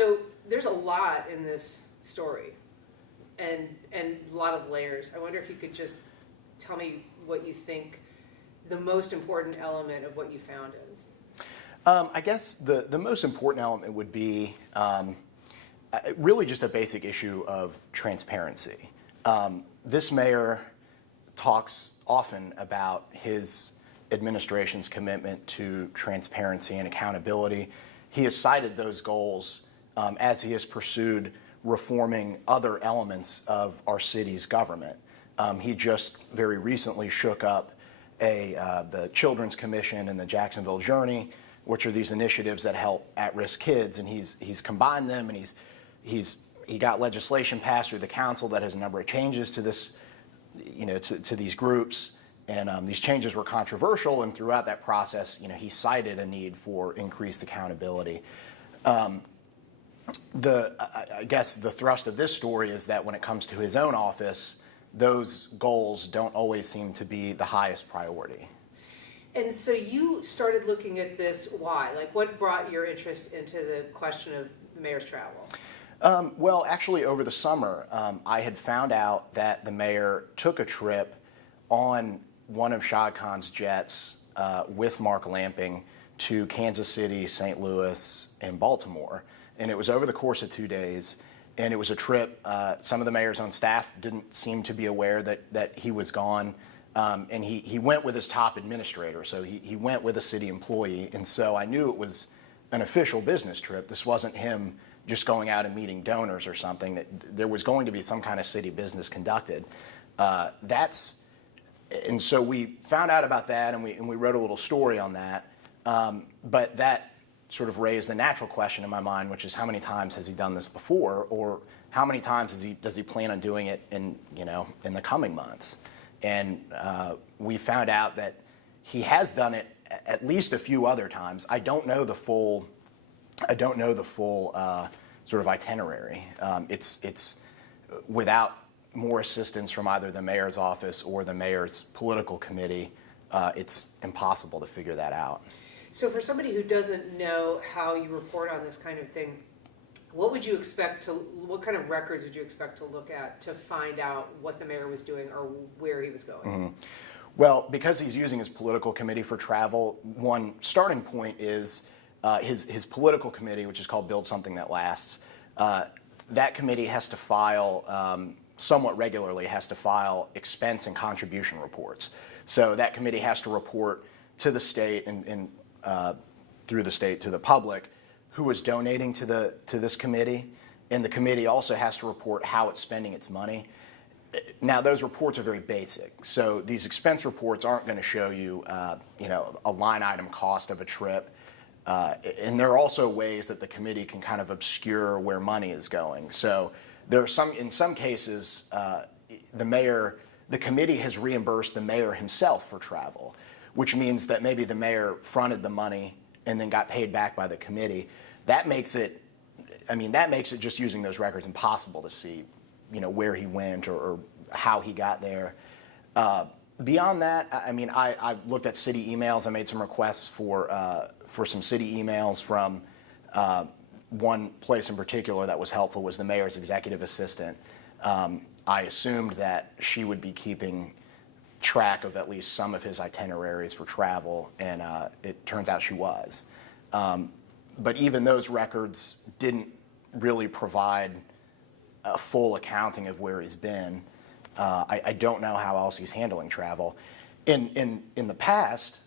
So there's a lot in this story, and a lot of layers. I wonder if you could just tell me what you think the most important element of what you found is. I guess the most important element would be really just a basic issue of transparency. This mayor talks often about his administration's commitment to transparency and accountability. He has cited those goals as he has pursued reforming other elements of our city's government. He just very recently shook up the Children's Commission and the Jacksonville Journey, which are these initiatives that help at-risk kids, and he's combined them, and he got legislation passed through the council that has a number of changes to this, to these groups, and these changes were controversial, and throughout that process, he cited a need for increased accountability. I guess the thrust of this story is that when it comes to his own office, those goals don't always seem to be the highest priority. And so you started looking at this, why? Like, what brought your interest into the question of the mayor's travel? Well, actually, over the summer, I had found out that the mayor took a trip on one of Shad Khan's jets with Mark Lamping to Kansas City, St. Louis, and Baltimore. And it was over the course of 2 days. And it was a trip, some of the mayors on staff didn't seem to be aware that he was gone. And he went with his top administrator, so he went with a city employee. And so I knew it was an official business trip. This wasn't him just going out and meeting donors or something. That there was going to be some kind of city business conducted. And so we found out about that, and we wrote a little story on that. But that sort of raised the natural question in my mind, which is how many times has he done this before, or how many times does he plan on doing it in the coming months? And we found out that he has done it at least a few other times. I don't know the full sort of itinerary. It's without more assistance from either the mayor's office or the mayor's political committee, it's impossible to figure that out. So for somebody who doesn't know how you report on this kind of thing, what kind of records would you expect to look at to find out what the mayor was doing or where he was going? Mm-hmm. Well, because he's using his political committee for travel, one starting point is his political committee, which is called Build Something That Lasts. That committee has to file, somewhat regularly, expense and contribution reports. So that committee has to report to the state and through the state to the public who is donating to this committee, and the committee also has to report how it's spending its money. Now, those reports are very basic, so these expense reports aren't going to show you, a line item cost of a trip, and there are also ways that the committee can kind of obscure where money is going. So there are in some cases, the committee has reimbursed the mayor himself for travel, which means that maybe the mayor fronted the money and then got paid back by the committee. That makes it just using those records impossible to see, where he went or how he got there. Beyond that, I looked at city emails. I made some requests for some city emails from one place in particular that was helpful was the mayor's executive assistant. I assumed that she would be keeping track of at least some of his itineraries for travel, and it turns out she was. But even those records didn't really provide a full accounting of where he's been. I don't know how else he's handling travel. In the past,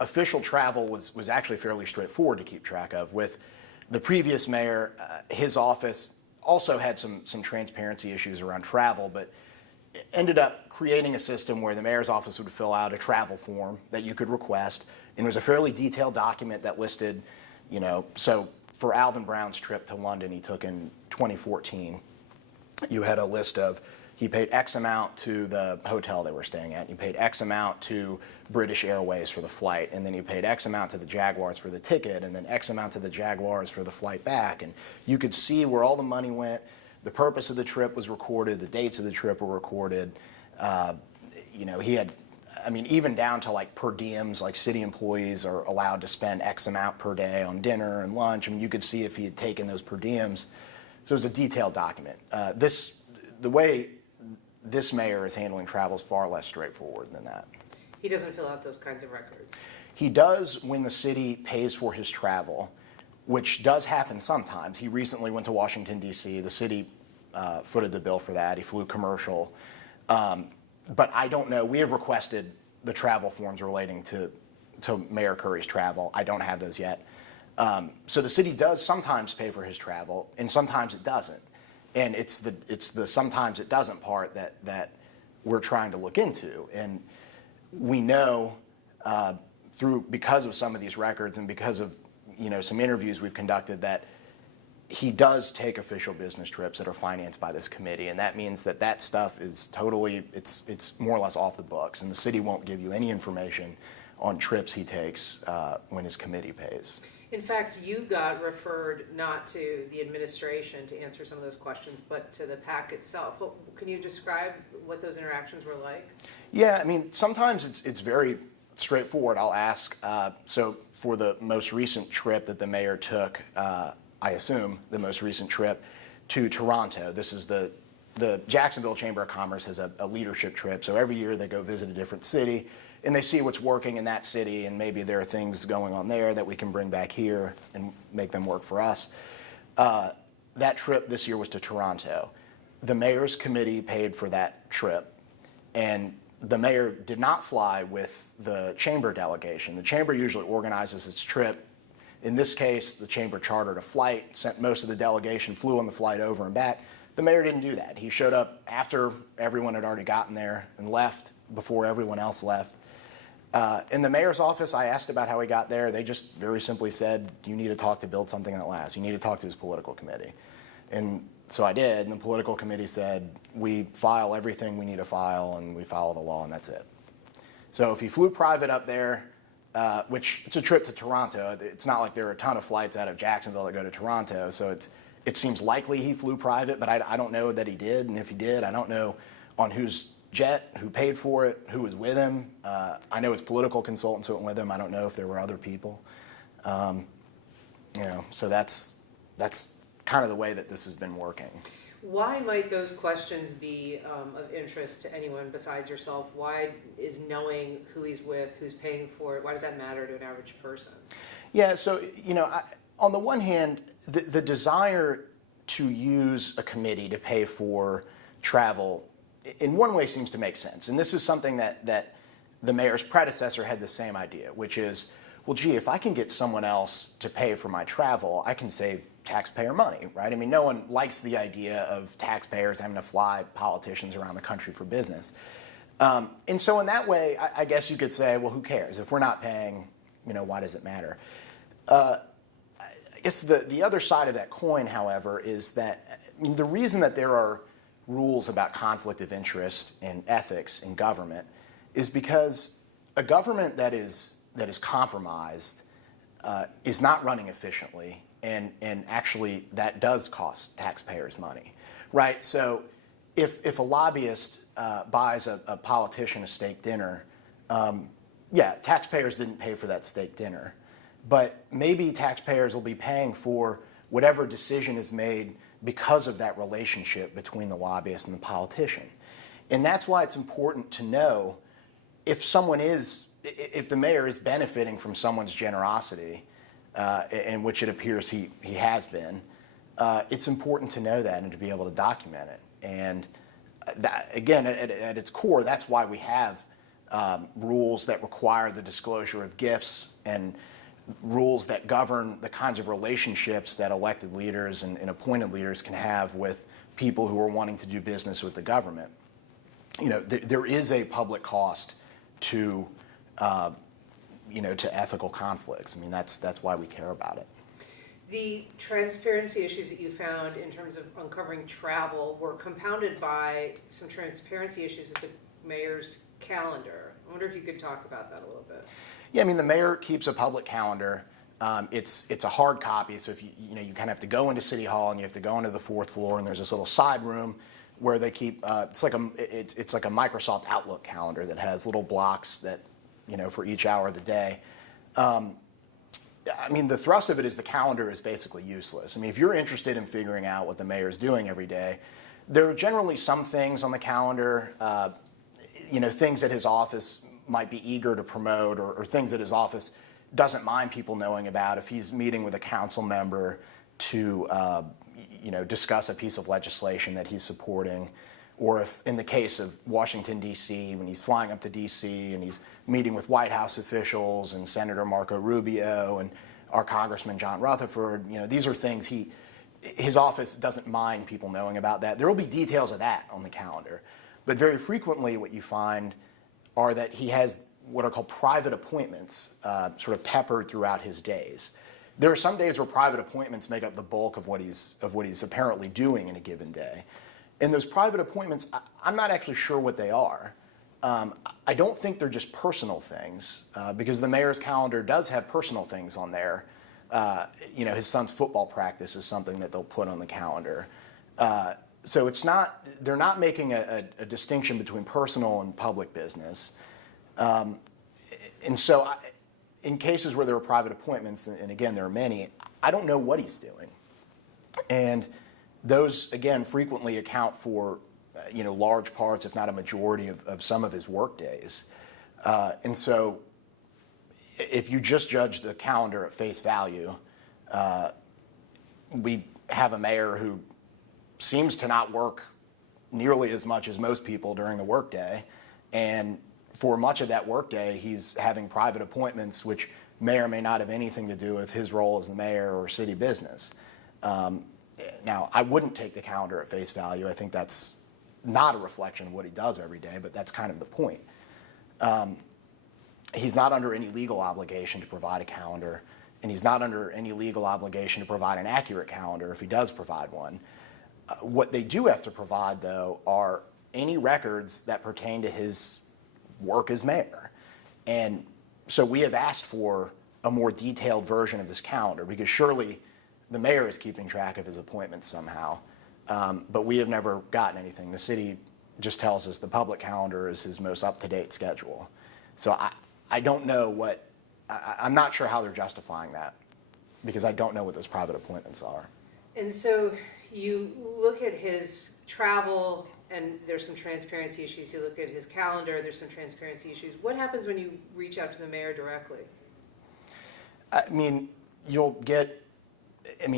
official travel was actually fairly straightforward to keep track of. With the previous mayor, his office also had some transparency issues around travel, but ended up creating a system where the mayor's office would fill out a travel form that you could request, and it was a fairly detailed document that listed, so for Alvin Brown's trip to London he took in 2014, you had a list of, he paid X amount to the hotel they were staying at, you paid X amount to British Airways for the flight, and then you paid X amount to the Jaguars for the ticket, and then X amount to the Jaguars for the flight back, and you could see where all the money went. The purpose of the trip was recorded, the dates of the trip were recorded. He had I mean, even down to like per diems, like city employees are allowed to spend X amount per day on dinner and lunch. I mean, you could see if he had taken those per diems. So it was a detailed document. The way this mayor is handling travel is far less straightforward than that. He doesn't fill out those kinds of records. He does when the city pays for his travel, which does happen sometimes. He recently went to Washington, D.C. The city footed the bill for that. He flew commercial. But I don't know. We have requested the travel forms relating to Mayor Curry's travel. I don't have those yet. So the city does sometimes pay for his travel, and sometimes it doesn't. And it's the sometimes it doesn't part that we're trying to look into. And we know because of some of these records and because of some interviews we've conducted that he does take official business trips that are financed by this committee, and that means that stuff is totally it's more or less off the books, and the city won't give you any information on trips he takes when his committee pays. In fact, you got referred not to the administration to answer some of those questions, but to the PAC itself. Can you describe what those interactions were like? Yeah, I mean, sometimes it's very straightforward. I'll ask, so for the most recent trip that the mayor took, I assume the most recent trip to Toronto, this is the Jacksonville Chamber of Commerce has a leadership trip, so every year they go visit a different city, and they see what's working in that city, and maybe there are things going on there that we can bring back here and make them work for us. That trip this year was to Toronto. The mayor's committee paid for that trip, and the mayor did not fly with the chamber delegation. The chamber usually organizes its trip. In this case, the chamber chartered a flight, sent most of the delegation, flew on the flight over and back. The mayor didn't do that. He showed up after everyone had already gotten there and left before everyone else left. In the mayor's office, I asked about how he got there. They just very simply said, you need to talk to Build Something That Lasts. You need to talk to his political committee. And so I did, and the political committee said, we file everything we need to file, and we follow the law, and that's it. So if he flew private up there, which it's a trip to Toronto, it's not like there are a ton of flights out of Jacksonville that go to Toronto, so it seems likely he flew private, but I don't know that he did, and if he did, I don't know on whose jet, who paid for it, who was with him. I know his political consultants went with him. I don't know if there were other people. So that's kind of the way that this has been working. Why might those questions be of interest to anyone besides yourself? Why is knowing who he's with, who's paying for it, why does that matter to an average person? Yeah, so, on the one hand, the desire to use a committee to pay for travel in one way seems to make sense. And this is something that the mayor's predecessor had the same idea, which is, well, gee, if I can get someone else to pay for my travel, I can save taxpayer money, right? I mean, no one likes the idea of taxpayers having to fly politicians around the country for business. And so in that way, I guess you could say, well, who cares? If we're not paying, why does it matter? I guess the other side of that coin, however, is that the reason that there are rules about conflict of interest and ethics in government is because a government that is compromised is not running efficiently, and actually that does cost taxpayers money, right? So if a lobbyist buys a politician a steak dinner, taxpayers didn't pay for that steak dinner, but maybe taxpayers will be paying for whatever decision is made because of that relationship between the lobbyist and the politician. And that's why it's important to know if the mayor is benefiting from someone's generosity, in which it appears he has been, it's important to know that and to be able to document it. And that, again, at its core, that's why we have rules that require the disclosure of gifts and rules that govern the kinds of relationships that elected leaders and appointed leaders can have with people who are wanting to do business with the government. There is a public cost to ethical conflicts. I mean, that's why we care about it. The transparency issues that you found in terms of uncovering travel were compounded by some transparency issues with the mayor's calendar. I wonder if you could talk about that a little bit. Yeah, I mean, the mayor keeps a public calendar. It's a hard copy, so if you kind of have to go into City Hall and you have to go into the fourth floor, and there's this little side room where they keep, it's like a Microsoft Outlook calendar that has little blocks that, for each hour of the day. I mean, the thrust of it is the calendar is basically useless. I mean, if you're interested in figuring out what the mayor is doing every day, there are generally some things on the calendar, things that his office might be eager to promote, or things that his office doesn't mind people knowing about. If he's meeting with a council member to, discuss a piece of legislation that he's supporting, or if in the case of Washington, D.C., when he's flying up to D.C. and he's meeting with White House officials and Senator Marco Rubio and our Congressman John Rutherford, these are things his office doesn't mind people knowing about that. There will be details of that on the calendar. But very frequently what you find are that he has what are called private appointments sort of peppered throughout his days. There are some days where private appointments make up the bulk of what he's apparently doing in a given day. And those private appointments, I'm not actually sure what they are. I don't think they're just personal things, because the mayor's calendar does have personal things on there. His son's football practice is something that they'll put on the calendar. So they're not making a distinction between personal and public business. And so in cases where there are private appointments, and again, there are many, I don't know what he's doing. And those, again, frequently account for, large parts, if not a majority of some of his work days. And so if you just judge the calendar at face value, we have a mayor who seems to not work nearly as much as most people during the workday. And for much of that workday, he's having private appointments, which may or may not have anything to do with his role as the mayor or city business. Now, I wouldn't take the calendar at face value. I think that's not a reflection of what he does every day, but that's kind of the point. He's not under any legal obligation to provide a calendar, and he's not under any legal obligation to provide an accurate calendar if he does provide one. What they do have to provide, though, are any records that pertain to his work as mayor. And so we have asked for a more detailed version of this calendar, because surely the mayor is keeping track of his appointments somehow, but we have never gotten anything. The city just tells us the public calendar is his most up-to-date schedule. So I don't know I'm not sure how they're justifying that, because I don't know what those private appointments are. And so you look at his travel, and there's some transparency issues. You look at his calendar, there's some transparency issues. What happens when you reach out to the mayor directly? I mean,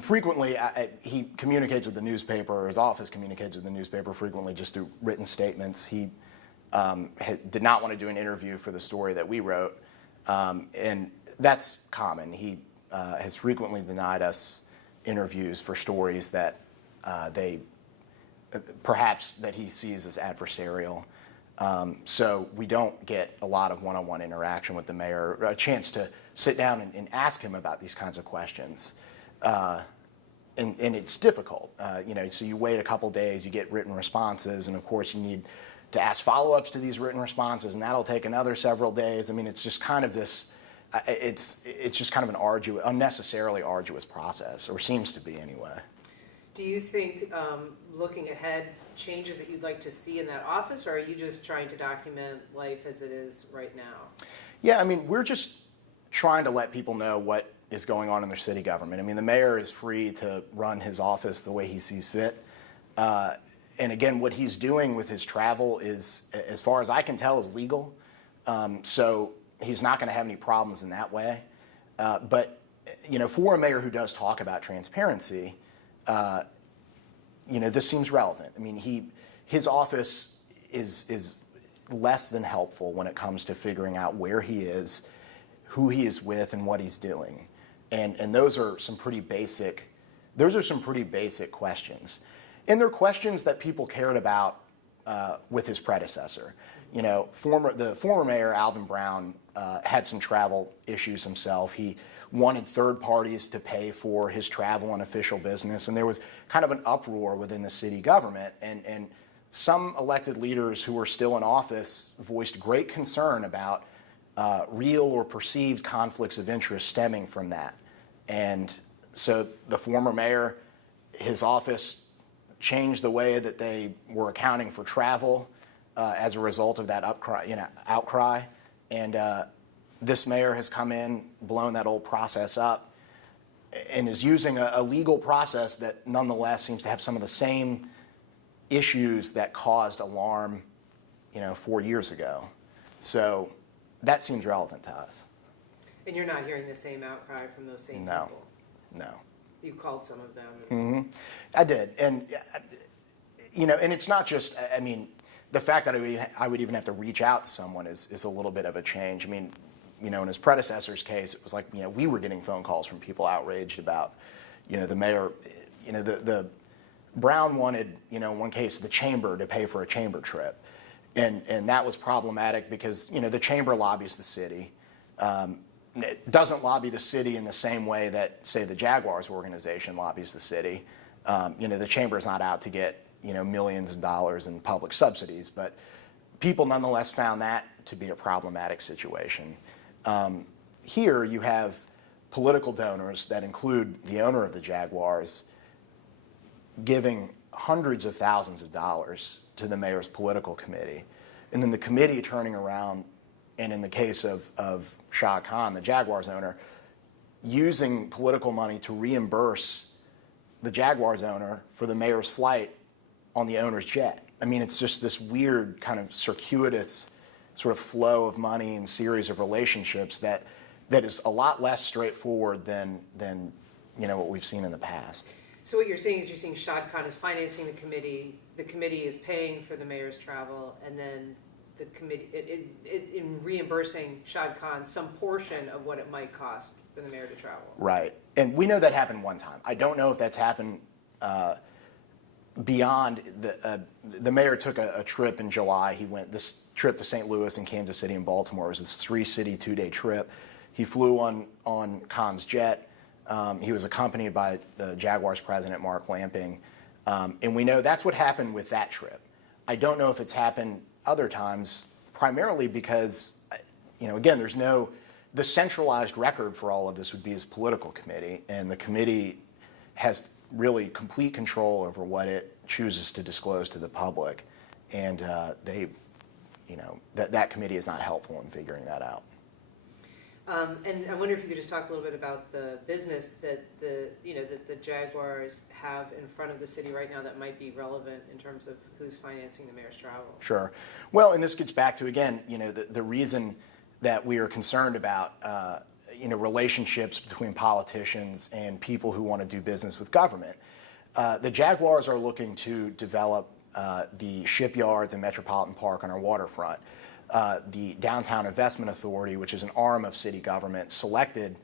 frequently he communicates with the newspaper, or his office communicates with the newspaper frequently just through written statements. He did not want to do an interview for the story that we wrote, and that's common. He has frequently denied us interviews for stories that perhaps that he sees as adversarial. So we don't get a lot of one-on-one interaction with the mayor, a chance to sit down and ask him about these kinds of questions. And it's difficult, so you wait a couple days, you get written responses, and of course you need to ask follow-ups to these written responses, and that'll take another several days. I mean, it's just kind of this, it's just kind of an unnecessarily arduous process, or seems to be anyway. Do you think, looking ahead, changes that you'd like to see in that office, or are you just trying to document life as it is right now? Yeah, I mean, we're just trying to let people know what is going on in their city government. I mean, the mayor is free to run his office the way he sees fit. And again, what he's doing with his travel is, as far as I can tell, is legal. So he's not going to have any problems in that way. But, for a mayor who does talk about transparency, this seems relevant. I mean, his office is less than helpful when it comes to figuring out where he is, who he is with, and what he's doing. And those are some pretty basic questions. And they're questions that people cared about with his predecessor. The former mayor, Alvin Brown, had some travel issues himself. He wanted third parties to pay for his travel and official business, and there was kind of an uproar within the city government. And some elected leaders who were still in office voiced great concern about real or perceived conflicts of interest stemming from that. And so the former mayor, his office changed the way that they were accounting for travel as a result of that outcry. And this mayor has come in, blown that old process up, and is using a legal process that nonetheless seems to have some of the same issues that caused alarm, 4 years ago. So that seems relevant to us. And you're not hearing the same outcry from those same people? No. You called some of them? Mm-hmm. I did. And, and it's not just, the fact that I would even have to reach out to someone is a little bit of a change. In his predecessor's case, it was like, we were getting phone calls from people outraged about, the mayor, the Brown wanted, in one case, the chamber to pay for a chamber trip. And that was problematic because, the chamber lobbies the city. It doesn't lobby the city in the same way that, say, the Jaguars organization lobbies the city. The chamber is not out to get, millions of dollars in public subsidies, but people nonetheless found that to be a problematic situation. Here you have political donors that include the owner of the Jaguars giving hundreds of thousands of dollars to the mayor's political committee, and then the committee turning around, and in the case of Shah Khan, the Jaguars owner, using political money to reimburse the Jaguars owner for the mayor's flight on the owner's jet. It's just this weird kind of circuitous sort of flow of money and series of relationships that is a lot less straightforward than what we've seen in the past. So what you're saying is you're seeing Shad Khan is financing the committee is paying for the mayor's travel, and then the committee, in reimbursing Shad Khan some portion of what it might cost for the mayor to travel. Right. And we know that happened one time. I don't know if that's happened beyond the mayor took a trip in July. He went this trip to St. Louis and Kansas City and Baltimore. It was this 3-city, 2-day trip. He flew on Khan's jet. He was accompanied by the Jaguars president, Mark Lamping. And we know that's what happened with that trip. I don't know if it's happened other times, primarily because, again, the centralized record for all of this would be his political committee, and the committee has really complete control over what it chooses to disclose to the public, and that committee is not helpful in figuring that out. And I wonder if you could just talk a little bit about the business that the Jaguars have in front of the city right now that might be relevant in terms of who's financing the mayor's travel. Sure. Well, and this gets back to, again, the reason that we are concerned about relationships between politicians and people who want to do business with government. The Jaguars are looking to develop the shipyards and Metropolitan Park on our waterfront. The Downtown Investment Authority, which is an arm of city government, selected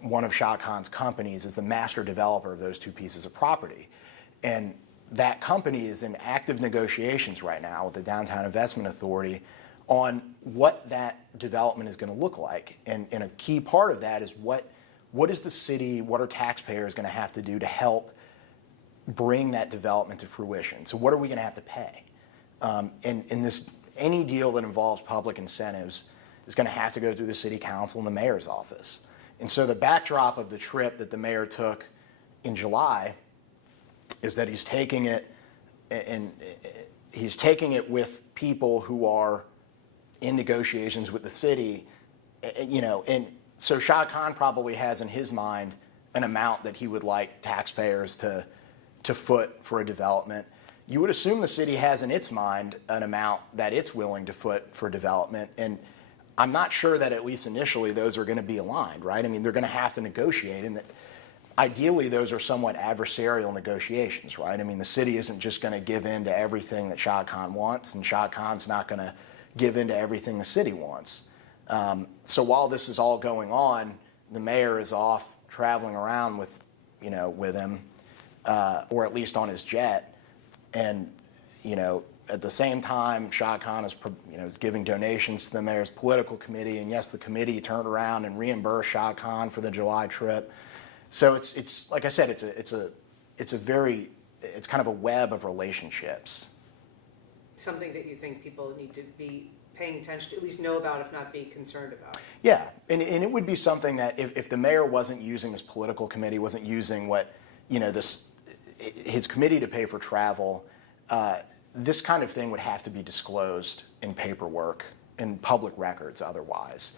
one of Shah Khan's companies as the master developer of those two pieces of property. And that company is in active negotiations right now with the Downtown Investment Authority on what that development is going to look like. And a key part of that is what is the city, what are taxpayers going to have to do to help bring that development to fruition? So what are we going to have to pay? Any deal that involves public incentives is going to have to go through the city council and the mayor's office. And so the backdrop of the trip that the mayor took in July is that he's taking it with people who are in negotiations with the city, and so Shah Khan probably has in his mind an amount that he would like taxpayers to foot for a development. You would assume the city has in its mind an amount that it's willing to foot for development, and I'm not sure that at least initially those are going to be aligned, right? They're going to have to negotiate, and that ideally those are somewhat adversarial negotiations, right? The city isn't just going to give in to everything that Shah Khan wants, and Shah Khan's not going to give in to everything the city wants. So while this is all going on, the mayor is off traveling around with him, or at least on his jet. And, at the same time, Shah Khan is giving donations to the mayor's political committee. And yes, the committee turned around and reimbursed Shah Khan for the July trip. So it's like I said, it's kind of a web of relationships. Something that you think people need to be paying attention to, at least know about, if not be concerned about. Yeah, and it would be something that if the mayor wasn't using his political committee, wasn't using what, this his committee to pay for travel, this kind of thing would have to be disclosed in paperwork, in public records otherwise.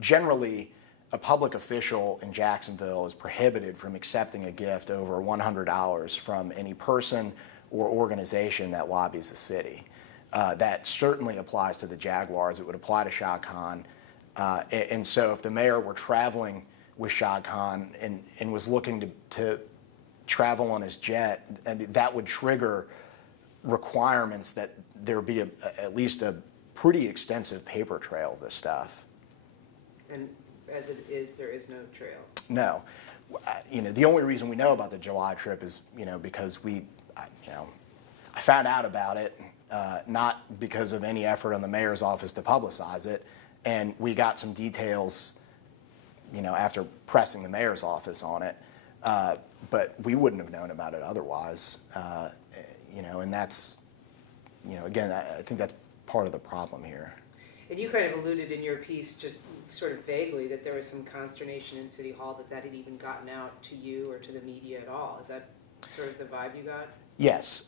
Generally, a public official in Jacksonville is prohibited from accepting a gift over $100 from any person or organization that lobbies the city. That certainly applies to the Jaguars. It would apply to Shad Khan. And so if the mayor were traveling with Shad Khan and was looking to travel on his jet, that would trigger requirements that there be at least a pretty extensive paper trail of this stuff. And as it is, there is no trail. No. The only reason we know about the July trip is, because I found out about it, not because of any effort on the mayor's office to publicize it, and we got some details, after pressing the mayor's office on it, but we wouldn't have known about it otherwise, and that's, again, I think that's part of the problem here. And you kind of alluded in your piece, just sort of vaguely, that there was some consternation in City Hall that had even gotten out to you or to the media at all. Is that sort of the vibe you got? Yes.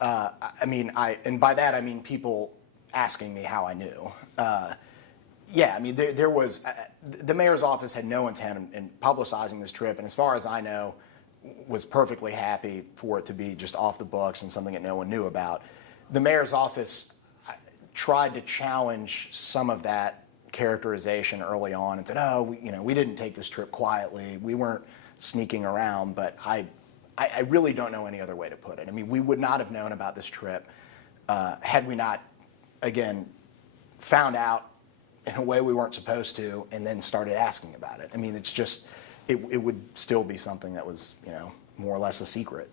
And by that I mean people asking me how I knew. There was, the mayor's office had no intent in publicizing this trip, and as far as I know, was perfectly happy for it to be just off the books and something that no one knew about. The mayor's office tried to challenge some of that characterization early on and said, we didn't take this trip quietly. We weren't sneaking around, but I really don't know any other way to put it. We would not have known about this trip had we not, again, found out in a way we weren't supposed to and then started asking about it. It's just, it would still be something that was, more or less a secret.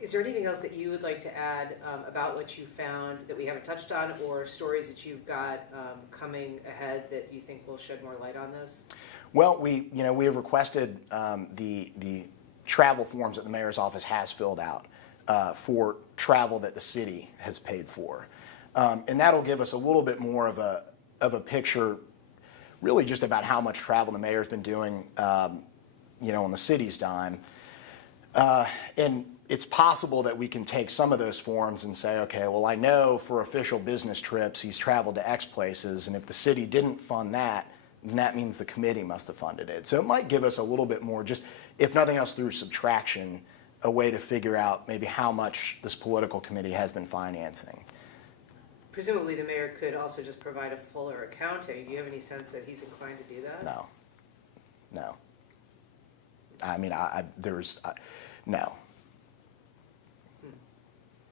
Is there anything else that you would like to add about what you found that we haven't touched on, or stories that you've got coming ahead that you think will shed more light on this? Well, we have requested the travel forms that the mayor's office has filled out for travel that the city has paid for, and that'll give us a little bit more of a picture, really just about how much travel the mayor's been doing, on the city's dime, and it's possible that we can take some of those forms and say, okay, well, I know for official business trips he's traveled to X places, and if the city didn't fund that, then that means the committee must have funded it. So it might give us a little bit more, just if nothing else through subtraction, a way to figure out maybe how much this political committee has been financing. Presumably the mayor could also just provide a fuller accounting. Do you have any sense that he's inclined to do that? No. No. No.